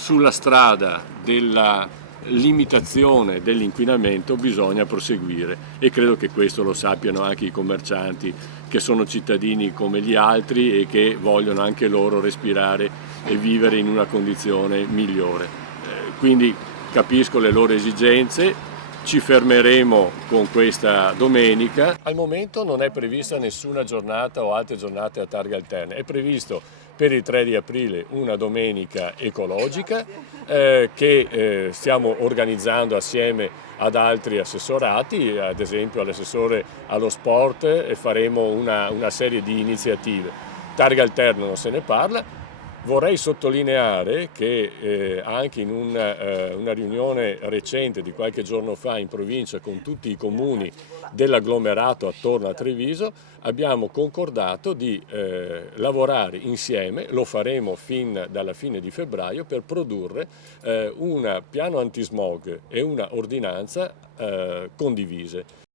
sulla strada della limitazione dell'inquinamento bisogna proseguire, e credo che questo lo sappiano anche i commercianti, che sono cittadini come gli altri e che vogliono anche loro respirare e vivere in una condizione migliore. Quindi capisco le loro esigenze. Ci fermeremo con questa domenica. Al momento non è prevista nessuna giornata o altre giornate a targhe alterne. È previsto per il 3 di aprile una domenica ecologica che stiamo organizzando assieme ad altri assessorati, ad esempio all'assessore allo sport, e faremo una serie di iniziative. Targa alterna non se ne parla. Vorrei sottolineare che anche in una riunione recente di qualche giorno fa in provincia con tutti i comuni dell'agglomerato attorno a Treviso abbiamo concordato di lavorare insieme, lo faremo fin dalla fine di febbraio, per produrre un piano antismog e una ordinanza condivise.